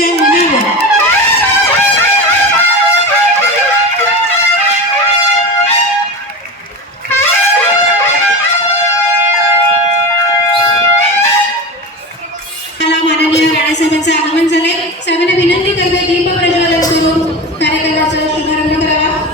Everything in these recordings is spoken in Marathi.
वृक्षाच्या पानावर रयतेच्या मनावर मला माननीय राणासाहेबांचं आगमन झाले सर्वांना विनंती करते दीप प्रज्वलन करून कार्यक्रमाचा शुभारंभ करावा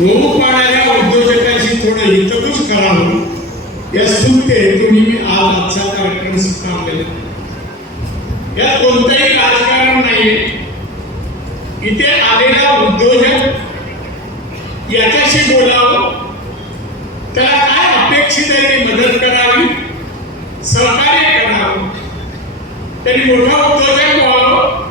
होऊ पाडणाऱ्या उद्योजकांशी थोडं हितगुज करावं या सुप्त हेतूने मी आज आजचा कार्यक्रम स्वीकारलेला आहे. यात कोणतंही राजकारण नाहीये. इथे आलेला उद्योजक याच्याशी बोलावं. त्याला काय अपेक्षित आहे ते मदत करावी? सहकार्य करावं. त्यांनी मोठा उद्योजक व्हावं.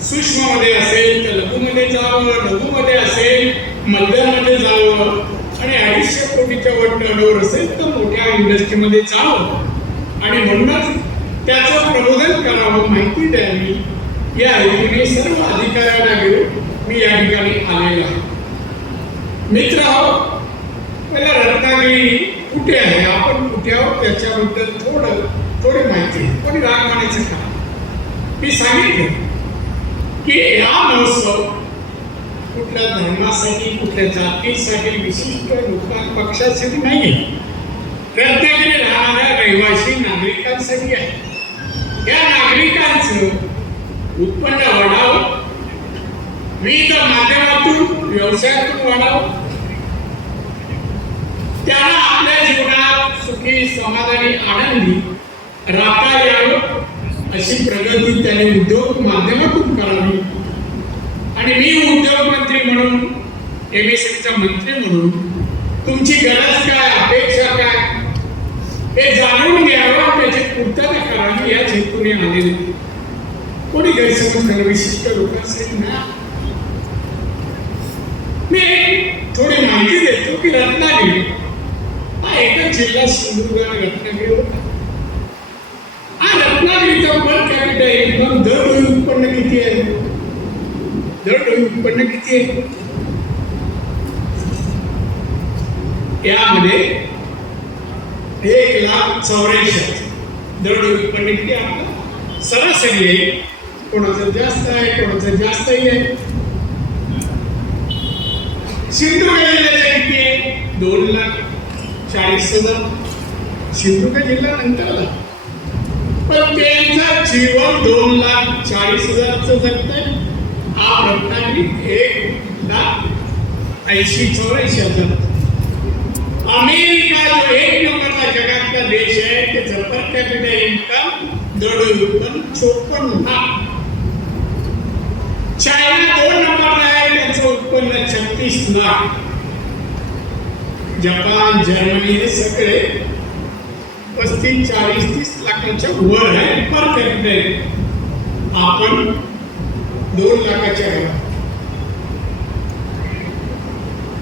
सूक्ष्ममध्ये असेल तर लघुमध्ये जावं लघुमध्ये असेल मध्यममध्ये जावं आणि अडीचशे कोटीच्या वर असेल तर मोठ्या इंडस्ट्रीमध्ये जावं. आणि म्हणूनच त्याचं प्रबोधन करावं माहिती द्यावी. या हेतूने सर्व अधिकाऱ्यांना घेऊन मी या ठिकाणी आलेलो आहे. मित्र हो, पहिला रत्नागिरी कुठे आहे? आपण कुठे आहोत? त्याच्याबद्दल थोडं थोडी माहिती. आहे. कोणी राग मानायचं का? मी सांगितलं की हा महोत्सव कुठल्या धर्मासाठी कुठल्या जातीसाठी विशिष्ट लोकां पक्षासाठी नाही प्रत्येकाने राहणाऱ्या रहिवासी नागरिकांसाठी आहे. या नागरिकांचं उत्पन्न वाढावं. विविध माध्यमातून व्यवसायातून वाढावं. त्याला आपल्या जीवनात सुखी समाधानी आनंदी राहता यावं अशी प्रगती त्याने उद्योग माध्यमातून करावी. आणि मी उद्योगमंत्री म्हणून एमएसएमचा मंत्री म्हणून तुमची गरज काय अपेक्षा काय हे जाणून घ्यावं त्याची पूर्तता करावी याच हेतूने आलेले. कोणी गैरसमज करा विशिष्ट लोकांसाठी ना. मी थोडी माहिती देतो की रत्नागिरी. हा एकच जिल्हा सिंधुदुर्ग रत्नागिरी होता. हा रत्नागिरीचा पर कॅपिटल एकदम दरडोई उत्पन्न किती आहे? दरडोई उत्पन्न किती आहे? त्यामध्ये एक लाख चौऱ्याऐंशी दरडोई उत्पन्न किती आपलं? सरासरी आहे. कोणाचं जास्त आहे कोणाचं जास्तही आहे. सिंधुदुर्ग जिल्ह्याचे किती आहे? दोन लाख चाळीस हजार. सिंधुदुर्ग जिल्हा नंतर पण त्यांचा जीवन दोन लाख चाळीस हजारचं जगत आहे हा रत्नागिरी एक लाख ऐंशी चौऱ्याऐंशी हजार. अमेरिका जो एक नंबरला जगातला देश आहे त्याचं पर कॅपिटल इन्कम दरडोई उत्पन्न चोपन्न लाख चायना दोन नंबरला आहे त्यांचं उत्पन्न छत्तीस लाख. जपान जर्मनी हे सगळे पस्तीस चाळीस तीस लाखाच्या वर आहे पर कॅपिटल आपण दोन लाखाच्या घरात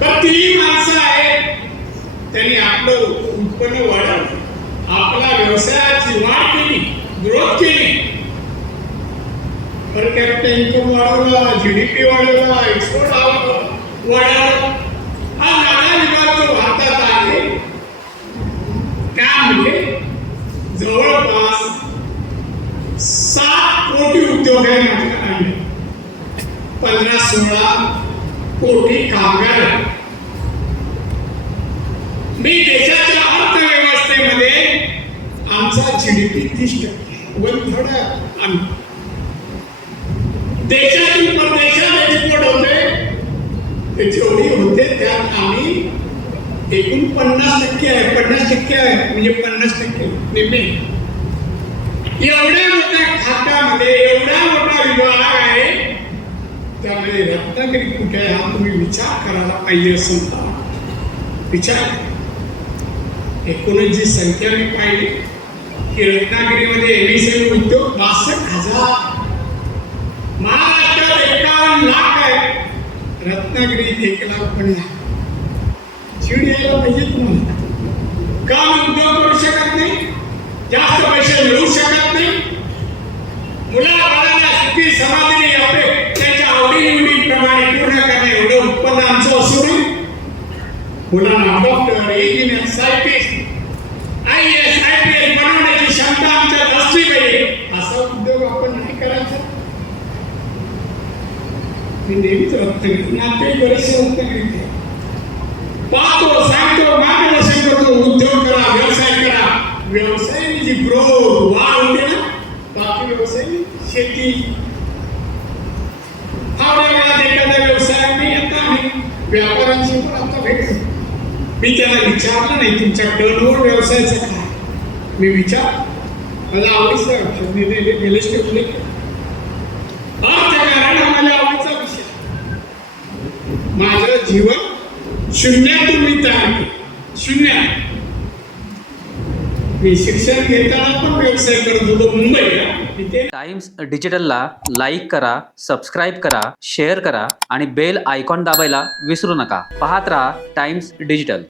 तर ती माणसं आहेत त्यांनी आपलं उत्पन्न वाढवलं. आपला व्यवसायाची वाढ केली ग्रोथ केली. पर कॅपिटल इन्कम वाढवला जीडीपी वाढवला एक्सपोर्ट वाढवला. हा नाना विभाग जो भारतात आहे त्यामध्ये जवळपास सात कोटी उद्योग आहे माझ्या पंधरा सोळा कोटी कामगार. मी देशाच्या अर्थव्यवस्थेमध्ये आमचा जीडीपी तीस टक्के वन थर्ड आम्ही. देशातून परदेशात एक्सपोर्ट होते ते जेवढी होते त्यात आम्ही एकूण पन्नास टक्के आहे पन्नास टक्के आहे म्हणजे पन्नास टक्के निम्मे. एवढ्या मोठ्या खात्यामध्ये एवढा मोठा विभाग आहे त्यामुळे रत्नागिरी कुठे आहे हा तुम्ही विचार करायला पाहिजे असं विचार. एकूणच जी संख्या मी पाहिली की रत्नागिरीमध्ये एमएसएमई उद्योग बासष्ट हजार. महाराष्ट्रात एकावन्न लाख आहे. रत्नागिरीत एक लाख पण लाख चिड यायला पाहिजे तुम्हाला. काम उद्योग करू शकत नाही. जास्त पैसे मिळू शकत नाही. मुला बाळाला सुखी समाधानी आपले मुलांना doctor engineer scientist I A S I P बनवण्याची क्षमता आमच्यात असली पाहिजे असा उद्योग आपण नाही करायचा. मी नेहमीच रत्नगिरी नाते बरेचसे रत्नगिरी पाहतो सांगतो मार्गदर्शन करतो उद्योग करा व्यवसाय करा व्यवसायाने जी ग्रोथ वाढ होते ना बाकी व्यवसाय शेती फावड्या वेळात एखाद्या व्यवसायाने येत आहे व्यापाऱ्यांशी पण आता भेट मी त्याला विचारलं नाही तुमच्या टर्नओव्हर व्यवसायाचं काय? मी विचार मला आवडीचं आहे. मी रिअल एस्टेट अर्थकारण हा माझ्या आवडीचा विषय. माझं जीवन शून्यातून मी तयार शून्य. मी शिक्षण घेताना पण व्यवसाय करत होतो मुंबईला. टाइम्स डिजिटलला लाईक करा सबस्क्राईब करा शेअर करा आणि बेल आयकॉन दाबायला विसरू नका. पाहत राहा टाइम्स डिजिटल.